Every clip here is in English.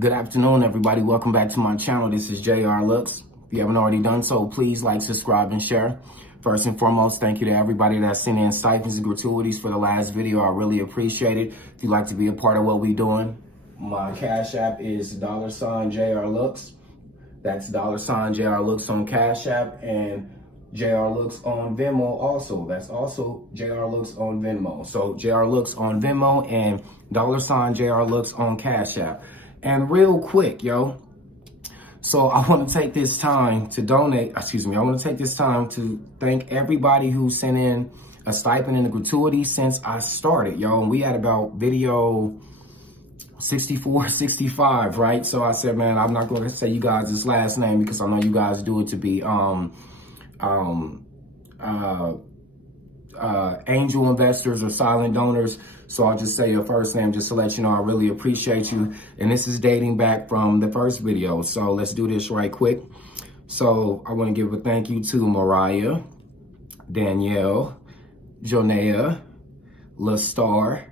Good afternoon, everybody. Welcome back to my channel. This is Jrlooks. If you haven't already done so, please like, subscribe, and share. First and foremost, thank you to everybody that sent in stipends and gratuities for the last video. I really appreciate it. If you'd like to be a part of what we're doing, my Cash App is $Jrlooks. That's $Jrlooks on Cash App, and Jrlooks on Venmo also. That's also Jrlooks on Venmo. So Jrlooks on Venmo and $Jrlooks on Cash App. And real quick, yo. So I want to take this time to donate, I want to take this time to thank everybody who sent in a stipend and a gratuity since I started, yo. And we had about video 64, 65, right? So I said, man, I'm not going to say you guys' last name because I know you guys do it to be angel investors or silent donors. So I'll just say your first name just to let you know I really appreciate you. And this is dating back from the first video. So let's do this right quick. So I want to give a thank you to Mariah, Danielle, Jonea, LaStar,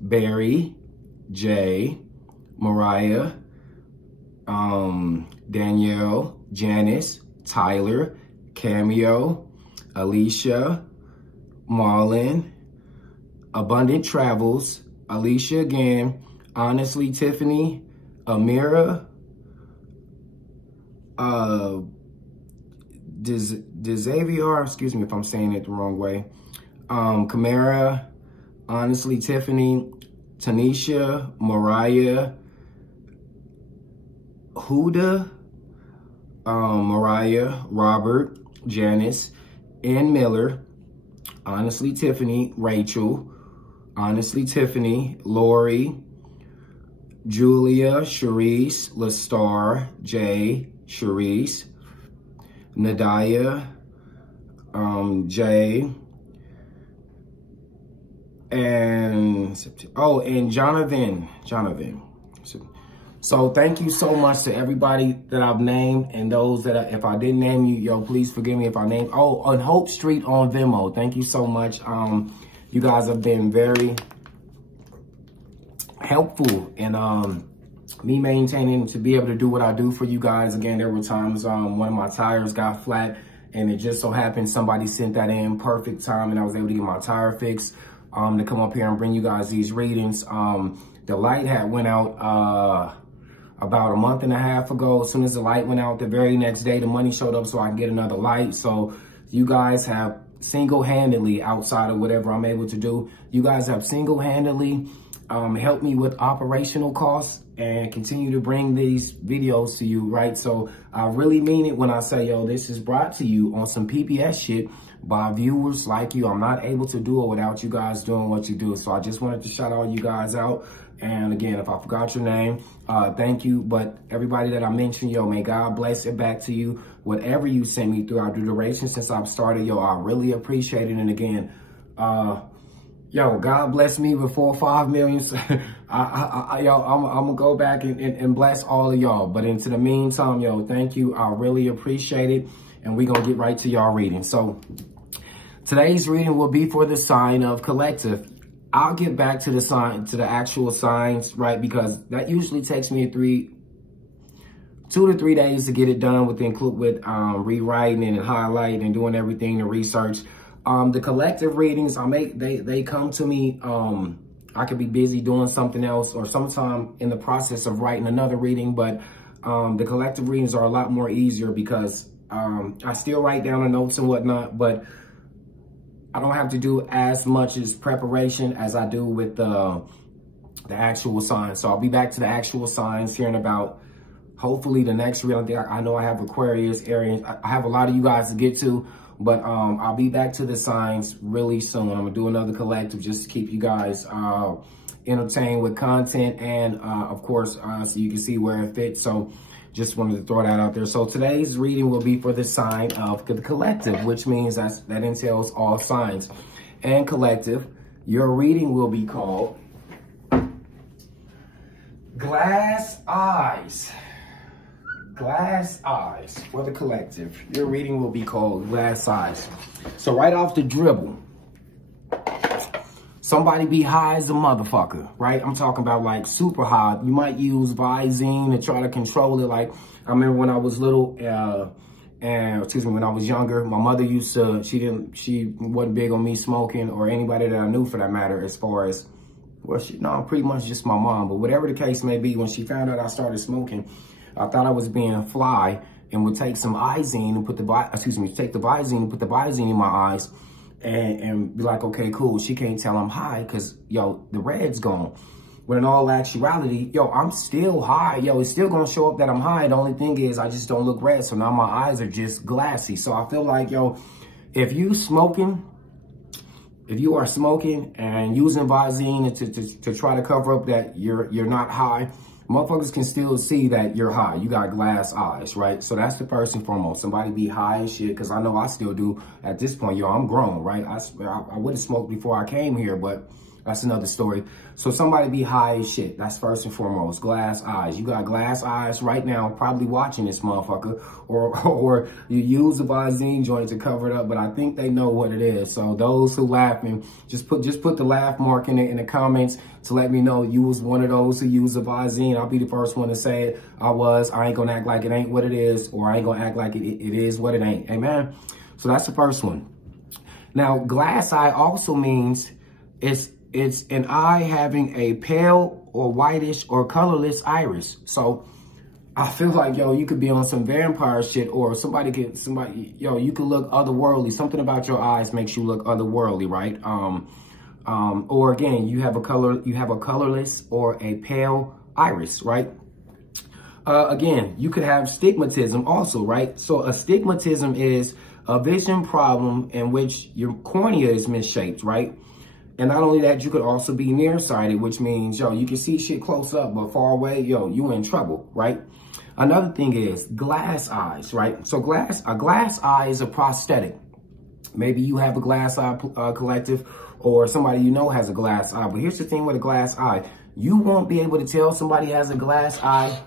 Barry, Jay, Mariah, Danielle, Janice, Tyler, Cameo, Alicia, Marlon, Abundant Travels, Alicia again, Honestly Tiffany, Amira, Xavier, excuse me if I'm saying it the wrong way, Camara, Honestly Tiffany, Tanisha, Mariah, Huda, Mariah, Robert, Janice, Ann Miller, Honestly Tiffany, Rachel, Honestly Tiffany, Lori, Julia, Sharice, LaStar, Jay, Sharice, Nadia, Jay, and Jonathan. So thank you so much to everybody that I've named and those that if I didn't name you, yo, please forgive me if I named. Oh, on Hope Street on Venmo. Thank you so much. You guys have been very helpful in me maintaining to be able to do what I do for you guys. Again, there were times one of my tires got flat and it just so happened somebody sent that in perfect time and I was able to get my tire fixed to come up here and bring you guys these readings. The light had went out about a month and a half ago. As soon as the light went out, the very next day, the money showed up so I can get another light. So you guys have single-handedly, outside of whatever I'm able to do, you guys have single-handedly helped me with operational costs and continue to bring these videos to you, right? So I really mean it when I say, yo, this is brought to you on some PPS shit by viewers like you. I'm not able to do it without you guys doing what you do. So I just wanted to shout all you guys out. And again, if I forgot your name, thank you. But everybody that I mentioned, yo, may God bless it back to you. Whatever you sent me throughout the duration since I've started, yo, I really appreciate it. And again, yo, God bless me with 4 or 5 million. Yo, I'm gonna go back and bless all of y'all. But into the meantime, yo, thank you. I really appreciate it. And we're gonna get right to y'all reading. So today's reading will be for the sign of collective. I'll get back to the actual signs, right? Because that usually takes me 2 to 3 days to get it done with rewriting and highlighting and doing everything, the research. The collective readings they come to me. I could be busy doing something else or sometime in the process of writing another reading, but the collective readings are a lot more easier because I still write down the notes and whatnot, but I don't have to do as much as preparation as I do with the actual signs. So I'll be back to the actual signs here in about, hopefully the next reading. I know I have Aquarius, Aries. I have a lot of you guys to get to, but I'll be back to the signs really soon. I'm gonna do another collective just to keep you guys entertained with content and of course, so you can see where it fits. So just wanted to throw that out there. So today's reading will be for the sign of the collective, which means that entails all signs. And collective, your reading will be called Glass Eyes. Glass Eyes for the collective. Your reading will be called Glass Eyes. So right off the dribble. somebody be high as a motherfucker, right? I'm talking about like super high. You might use Visine to try to control it. Like, I remember when I was little, when I was younger, my mother used to, she wasn't big on me smoking or anybody that I knew for that matter, as far as, well, pretty much just my mom. But whatever the case may be, when she found out I started smoking, I thought I was being fly and would take some Visine and take the Visine and put the Visine in my eyes and be like, okay, cool. She can't tell I'm high because, yo, the red's gone. When in all actuality, yo, I'm still high. Yo, it's still going to show up that I'm high. The only thing is I just don't look red. So now my eyes are just glassy. So I feel like, yo, if you are smoking and using Visine to try to cover up that you're not high, motherfuckers can still see that you're high. You got glass eyes, right? So that's the first and foremost. Somebody be high as shit, because I know I still do at this point. Yo, I'm grown, right? I would have smoked before I came here, but that's another story. So somebody be high as shit. That's first and foremost. Glass eyes. You got glass eyes right now, probably watching this motherfucker, or you use the Visine joint to cover it up, but I think they know what it is. So those who laughing, just put the laugh mark in the comments to let me know you was one of those who used the Visine. I'll be the first one to say it. I ain't gonna act like it ain't what it is, or I ain't gonna act like it is what it ain't. Amen. So that's the first one. Now, glass eye also means it's an eye having a pale or whitish or colorless iris. So I feel like, yo, you could be on some vampire shit, or you could look otherworldly. Something about your eyes makes you look otherworldly, right? Or again, you have a colorless or a pale iris, right? Again, you could have stigmatism also, right? So astigmatism is a vision problem in which your cornea is misshaped, right? And not only that, you could also be nearsighted, which means, yo, you can see shit close up, but far away, yo, you in trouble, right? Another thing is glass eyes, right? So a glass eye is a prosthetic. Maybe you have a glass eye collective, or somebody you know has a glass eye. But here's the thing with a glass eye. You won't be able to tell somebody has a glass eye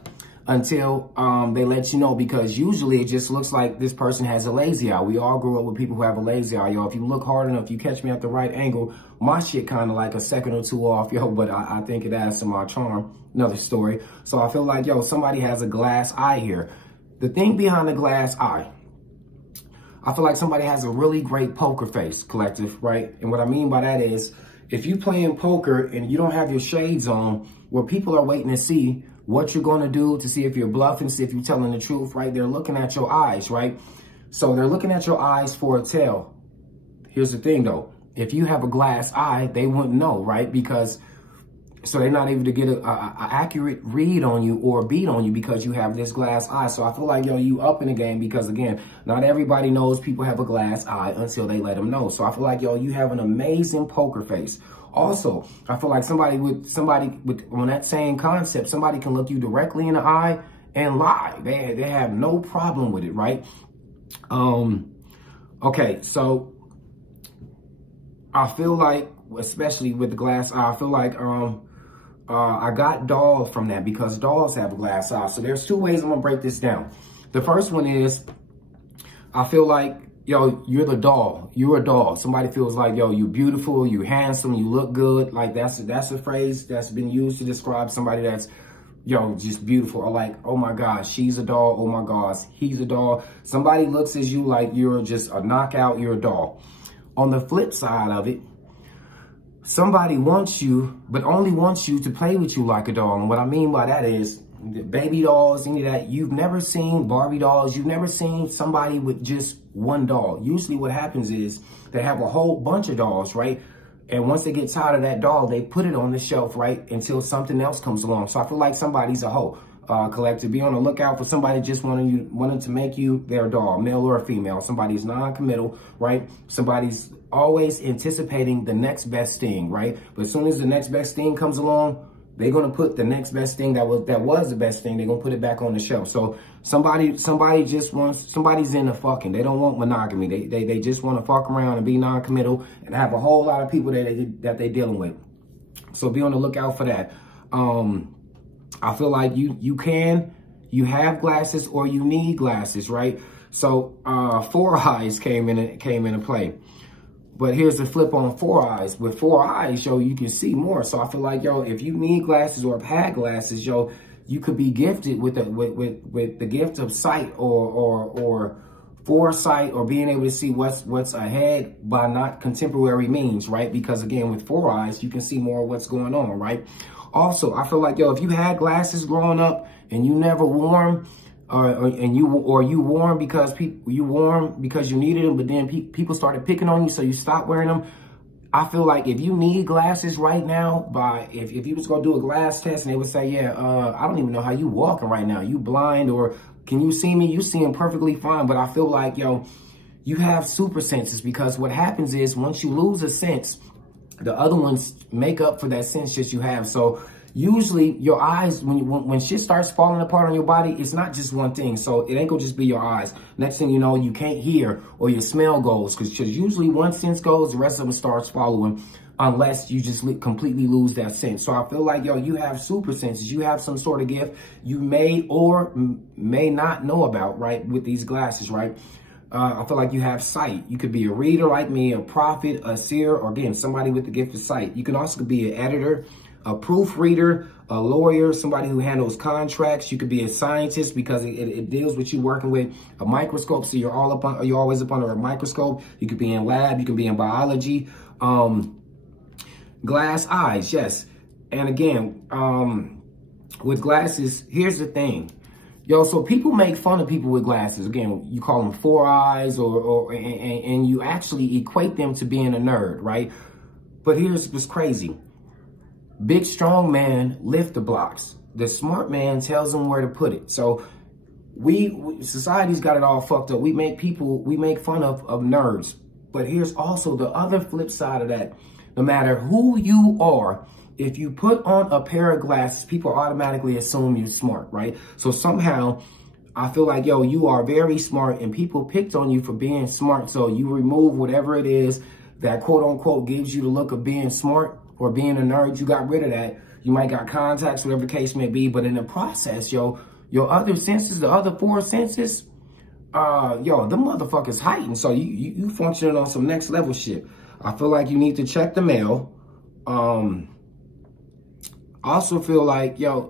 until they let you know, because usually it just looks like this person has a lazy eye. We all grew up with people who have a lazy eye, yo. If you look hard enough, you catch me at the right angle, my shit kind of like a second or two off, yo, but I think it adds to my charm. Another story. So I feel like, yo, somebody has a glass eye here. The thing behind the glass eye, I feel like somebody has a really great poker face, collective, right? And what I mean by that is, if you playing poker and you don't have your shades on, where people are waiting to see what you're going to do, to see if you're bluffing, see if you're telling the truth, right? They're looking at your eyes, right? So they're looking at your eyes for a tell. Here's the thing, though. If you have a glass eye, they wouldn't know, right? So they're not able to get an accurate read on you or beat on you because you have this glass eye. So I feel like, yo, you up in the game, because, again, not everybody knows people have a glass eye until they let them know. So I feel like, yo, you have an amazing poker face. Also, I feel like somebody with on that same concept, somebody can look you directly in the eye and lie. They have no problem with it, right? Okay, so I feel like, especially with the glass eye, I feel like I got dolls from that, because dolls have a glass eye. So there's two ways I'm gonna break this down. The first one is, I feel like, yo, you're the doll. You're a doll. Somebody feels like, yo, you're beautiful, you're handsome, you look good. Like that's a phrase that's been used to describe somebody that's, yo, just beautiful. Or like, oh my gosh, she's a doll. Oh my gosh, he's a doll. Somebody looks at you like you're just a knockout, you're a doll. On the flip side of it, somebody wants you, but only wants you to play with you like a doll. And what I mean by that is, baby dolls, any of that. You've never seen Barbie dolls. You've never seen somebody with just one doll. Usually what happens is they have a whole bunch of dolls, right? And once they get tired of that doll, they put it on the shelf, right? Until something else comes along. So I feel like somebody's a hoe. Collective, be on the lookout for somebody just wanting to make you their doll, male or female. Somebody's non-committal, right? Somebody's always anticipating the next best thing, right? But as soon as the next best thing comes along, they're gonna put the next best thing that was the best thing. They're gonna put it back on the shelf. So somebody just wants, somebody's into fucking. They don't want monogamy. They just want to fuck around and be non-committal and have a whole lot of people that they dealing with. So be on the lookout for that. I feel like you have glasses or you need glasses, right? So 4 eyes came into play. But here's the flip on 4 eyes. With 4 eyes, yo, you can see more. So I feel like, yo, if you need glasses or have had glasses, yo, you could be gifted with the gift of sight or foresight, or being able to see what's ahead by not contemporary means, right? Because again, with 4 eyes, you can see more of what's going on, right? Also, I feel like, yo, if you had glasses growing up and you never wore them, you wore them because you needed them, but then people started picking on you, so you stopped wearing them. I feel like if you need glasses right now, if you was gonna do a glass test and they would say, yeah, I don't even know how you walking right now. You blind, or can you see me? You seeing perfectly fine. But I feel like, yo, you have super senses, because what happens is once you lose a sense, the other ones make up for that sense that you have. So usually your eyes, when shit starts falling apart on your body, it's not just one thing. So it ain't gonna just be your eyes. Next thing you know, you can't hear, or your smell goes, because usually one sense goes, the rest of them starts following, unless you just completely lose that sense. So I feel like, yo, you have super senses. You have some sort of gift you may or may not know about, right, with these glasses, right? I feel like you have sight. You could be a reader like me, a prophet, a seer, or again, somebody with the gift of sight. You can also be an editor, a proofreader, a lawyer, somebody who handles contracts. You could be a scientist, because it deals with you working with a microscope. So you're always up under a microscope. You could be in lab. You can be in biology. Glass eyes, yes. And again, with glasses, here's the thing. Yo, so people make fun of people with glasses. Again, you call them 4 eyes, and you actually equate them to being a nerd, right? But here's what's crazy. Big, strong man lift the blocks. The smart man tells them where to put it. So society's got it all fucked up. We make fun of nerds. But here's also the other flip side of that. No matter who you are, if you put on a pair of glasses, people automatically assume you're smart, right? So somehow, I feel like, yo, you are very smart, and people picked on you for being smart. So you remove whatever it is that quote unquote gives you the look of being smart or being a nerd. You got rid of that. You might got contacts, whatever the case may be. But in the process, yo, your other senses, the other 4 senses, yo, them motherfuckers heightened. So you functioning on some next level shit. I feel like you need to check the mail. Also feel like, yo,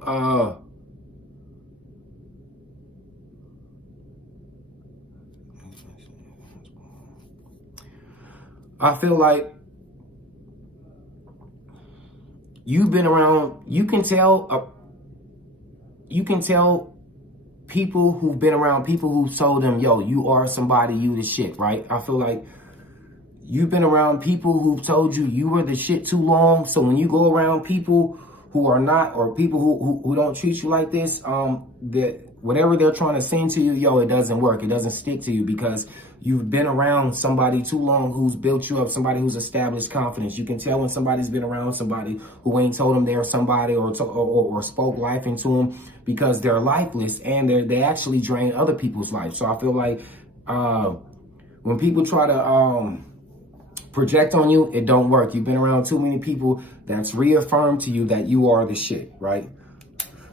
I feel like you've been around, you can tell people who've been around people who told them, yo, you are somebody, you the shit, right? I feel like you've been around people who've told you you were the shit too long. So when you go around people who are not, or people who don't treat you like this, that whatever they're trying to send to you, yo, it doesn't work. It doesn't stick to you, because you've been around somebody too long who's built you up, somebody who's established confidence. You can tell when somebody's been around somebody who ain't told them they're somebody, or spoke life into them, because they're lifeless, and they actually drain other people's life. So I feel like when people try to project on you, it don't work. You've been around too many people that's reaffirmed to you that you are the shit, right?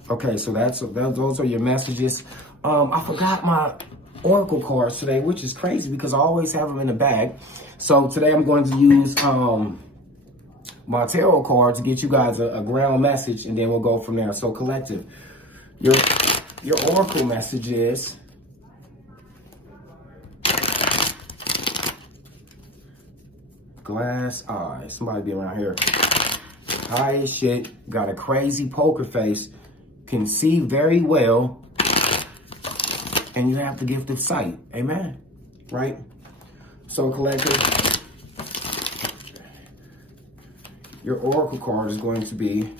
Okay, so those are your messages. I forgot my oracle cards today, which is crazy because I always have them in the bag. So today I'm going to use my tarot card to get you guys a ground message, and then we'll go from there. So collective, your oracle message is, glass eyes. Somebody be around here. High as shit, got a crazy poker face, can see very well, and you have the gift of sight. Amen. Right? So collective, your oracle card is going to be,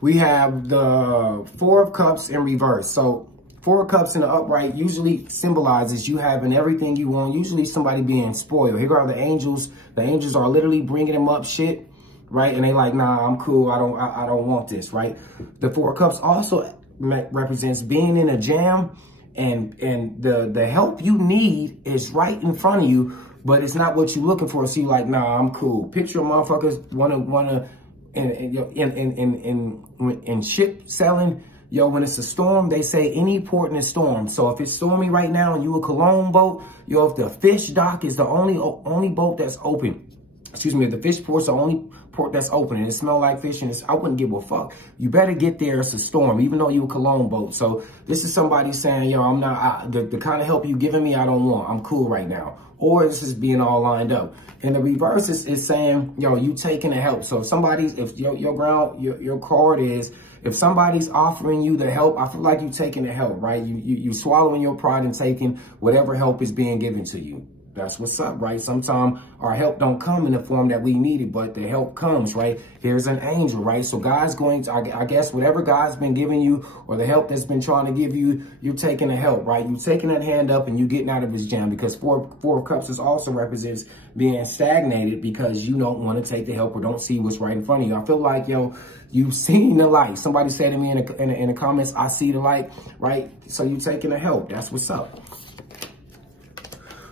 we have the 4 of Cups in reverse. So 4 of Cups in the upright usually symbolizes you having everything you want, usually somebody being spoiled. Here are the angels. The angels are literally bringing them up shit, right? And they like, nah, I'm cool. I don't want this, right? The 4 of Cups also represents being in a jam, and the help you need is right in front of you, but it's not what you're looking for. So you're like, nah, I'm cool. Picture motherfuckers wanna in ship selling. Yo, when it's a storm, they say any port in a storm. So if it's stormy right now and you a Cologne boat, yo, if the fish dock is the only boat that's open, excuse me, if the fish port's the only port that's open and it smell like fish and I wouldn't give a fuck. You better get there. It's a storm, even though you a Cologne boat. So this is somebody saying, yo, I'm not, the kind of help you giving me, I don't want. I'm cool right now. Or this is being all lined up. And the reverse is saying, yo, you taking the help. So if somebody's, if your card is, if somebody's offering you the help, I feel like you taking the help, right? You swallowing your pride and taking whatever help is being given to you. That's what's up, right? Sometimes our help don't come in the form that we need it, but the help comes, right? Here's an angel, right? So God's going to, I guess, whatever God's been giving you or the help that's been trying to give you, you're taking the help, right? You're taking that hand up and you getting out of this jam, because four of cups is also represents being stagnated because you don't want to take the help or don't see what's right in front of you. I feel like, yo, you've seen the light. Somebody said to me in the comments, I see the light, right? So you taking the help. That's what's up.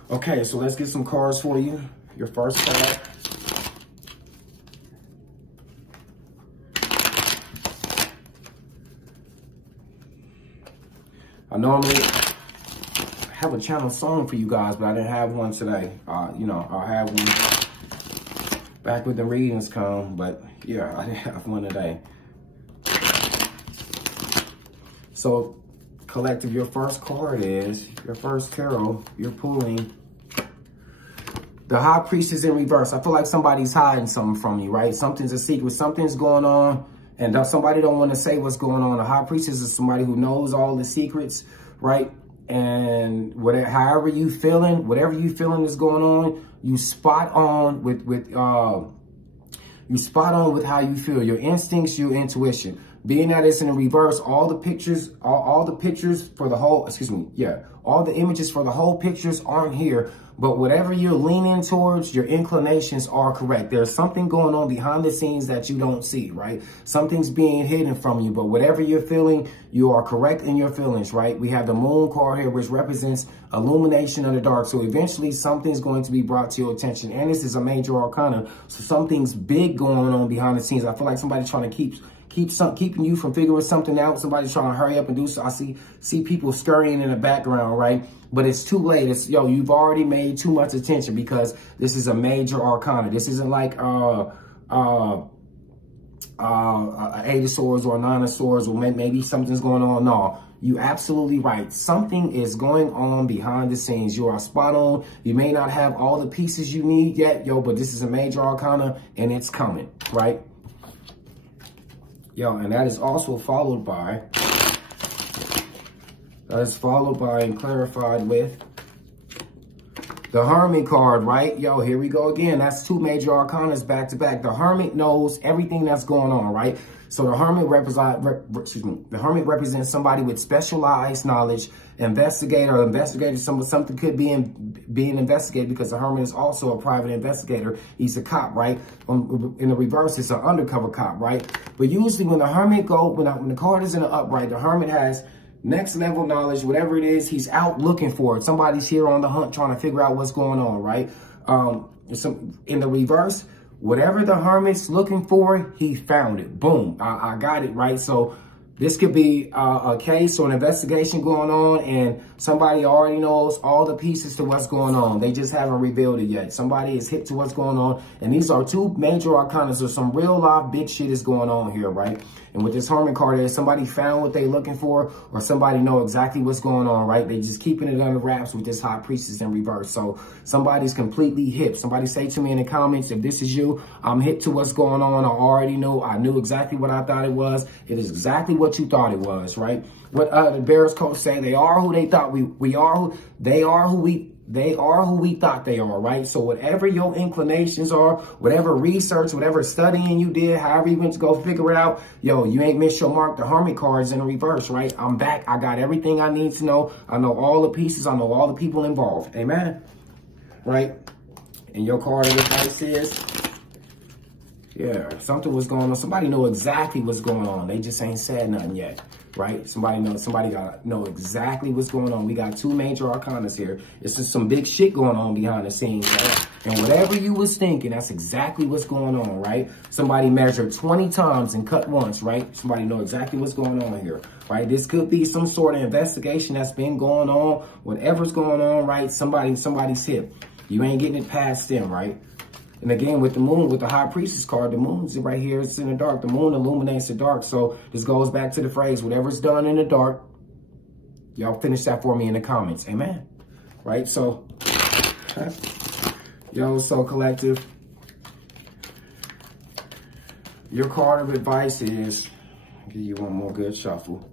Okay, so let's get some cards for you. Your first card. I normally have a channel song for you guys, but I didn't have one today. You know, I'll have one back with the readings come, but yeah, I didn't have one today. So, collective, your first card is, your first tarot, you're pulling the High Priestess in reverse. I feel like somebody's hiding something from you, right? Something's a secret, something's going on, and somebody don't want to say what's going on. The High Priestess is somebody who knows all the secrets, right? And whatever, however you feeling, whatever you feeling is going on, you spot on with how you feel, your instincts, your intuition. Being that it's in the reverse, all the pictures, all the pictures for the whole, excuse me, yeah, all the images for the whole pictures aren't here. But whatever you're leaning towards, your inclinations are correct. There's something going on behind the scenes that you don't see, right? Something's being hidden from you, but whatever you're feeling, you are correct in your feelings, right? We have the Moon card here, which represents illumination of the dark. So eventually something's going to be brought to your attention. And this is a major arcana. So something's big going on behind the scenes. I feel like somebody's trying to keeping you from figuring something out. Somebody's trying to hurry up and do so. I see people scurrying in the background, right? But it's too late. It's, yo, you've already made too much attention because this is a major arcana. This isn't like an Eight of Swords or a Nine of Swords, or maybe something's going on. No, you absolutely right. Something is going on behind the scenes. You are spot on. You may not have all the pieces you need yet, yo, but this is a major arcana and it's coming, right? Yo, and that is also followed by, and clarified with the Hermit card, right? Yo, here we go again. That's two major arcanas back to back. The Hermit knows everything that's going on, right? So the Hermit represents somebody with specialized knowledge, investigator, something could be being investigated, because the Hermit is also a private investigator. He's a cop, right? In the reverse, it's an undercover cop, right? But usually when the Hermit when the card is in the upright, the Hermit has next level knowledge, whatever it is, he's out looking for it. Somebody's here on the hunt trying to figure out what's going on, right? In the reverse, whatever the Hermit's looking for, he found it. Boom, I got it, right? So this could be a case or an investigation going on, and somebody already knows all the pieces to what's going on. They just haven't revealed it yet. Somebody is hit to what's going on, and these are two major arcana. So some real life big shit is going on here, right? And with this Hermit card, is somebody found what they're looking for, or somebody know exactly what's going on, right? They just keeping it under wraps with this High Priestess in reverse. So somebody's completely hip. Somebody say to me in the comments, if this is you, I'm hip to what's going on. I already know. I knew exactly what I thought it was. It is exactly what you thought it was, right? What the Bears coach say, they are who they thought they are who we thought they are, right? So whatever your inclinations are, whatever research, whatever studying you did, however you went to go figure it out, yo, you ain't missed your mark. The Hermit card's in the reverse, right? I'm back. I got everything I need to know. I know all the pieces. I know all the people involved. Amen? Right? And your card of advice is, yeah, something was going on. Somebody know exactly what's going on. They just ain't said nothing yet, right? Somebody gotta know exactly what's going on. We got two major arcanas here. It's just some big shit going on behind the scenes, right? And whatever you was thinking, that's exactly what's going on, right? Somebody measured 20 times and cut once, right? Somebody know exactly what's going on here, right? This could be some sort of investigation that's been going on. Whatever's going on, right? Somebody's hip. You ain't getting it past them, right? And again, with the moon, with the high priestess card, the moon's right here. It's in the dark. The moon illuminates the dark. So this goes back to the phrase, whatever's done in the dark, y'all finish that for me in the comments. Amen. Right? So, yo, so collective, your card of advice is, I'll give you one more good shuffle.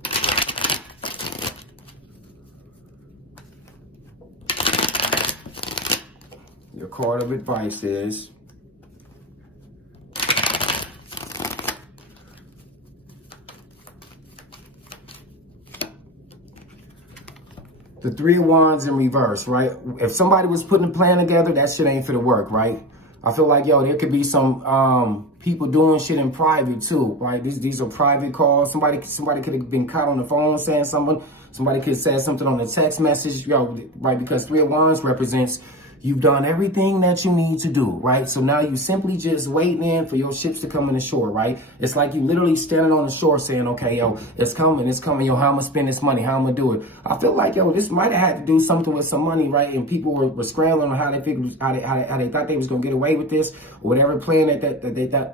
Your card of advice is the Three of Wands in reverse, right? If somebody was putting a plan together, that shit ain't for the work, right? I feel like, yo, there could be some people doing shit in private too, right? These are private calls. Somebody could have been caught on the phone saying something. Somebody could have said something on the text message, yo, right? Because Three of Wands represents you've done everything that you need to do, right? So now you simply just waiting in for your ships to come in the shore, right? It's like you literally standing on the shore saying, okay, yo, it's coming, yo, how I'm gonna spend this money, how I'm gonna do it. I feel like, yo, this might have had to do something with some money, right? And people were scrambling on how they figured, how they thought they was gonna get away with this, or whatever plan that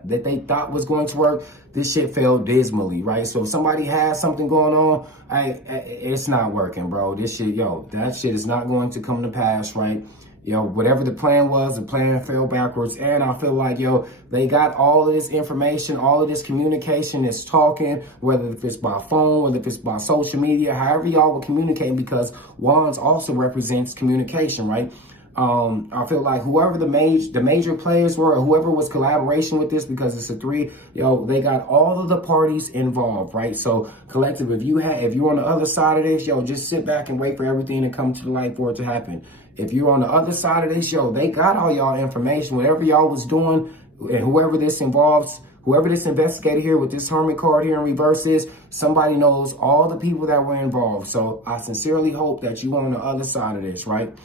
they thought was going to work. This shit failed dismally, right? So if somebody has something going on, it's not working, bro. This shit, yo, that shit is not going to come to pass, right? Yo, whatever the plan was, the plan fell backwards. And I feel like, yo, they got all of this information, all of this communication, this talking, whether if it's by phone, whether if it's by social media, however y'all were communicating, because Wands also represents communication, right? I feel like whoever the major players were, or whoever was collaboration with this, because it's a three, yo, they got all of the parties involved, right? So collective, if you're on the other side of this, yo, just sit back and wait for everything to come to the light for it to happen. If you're on the other side of this, yo, they got all y'all information, whatever y'all was doing, and whoever this involves, whoever this investigator here with this Hermit card here in reverse is, somebody knows all the people that were involved. So I sincerely hope that you on the other side of this, right?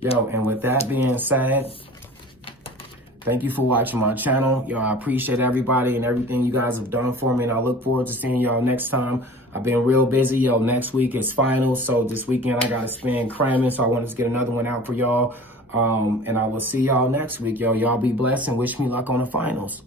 Yo, and with that being said, thank you for watching my channel. Yo, I appreciate everybody and everything you guys have done for me, and I look forward to seeing y'all next time. I've been real busy. Yo, next week is finals, so this weekend I got to spend cramming, so I wanted to get another one out for y'all. And I will see y'all next week. Yo, y'all be blessed and wish me luck on the finals.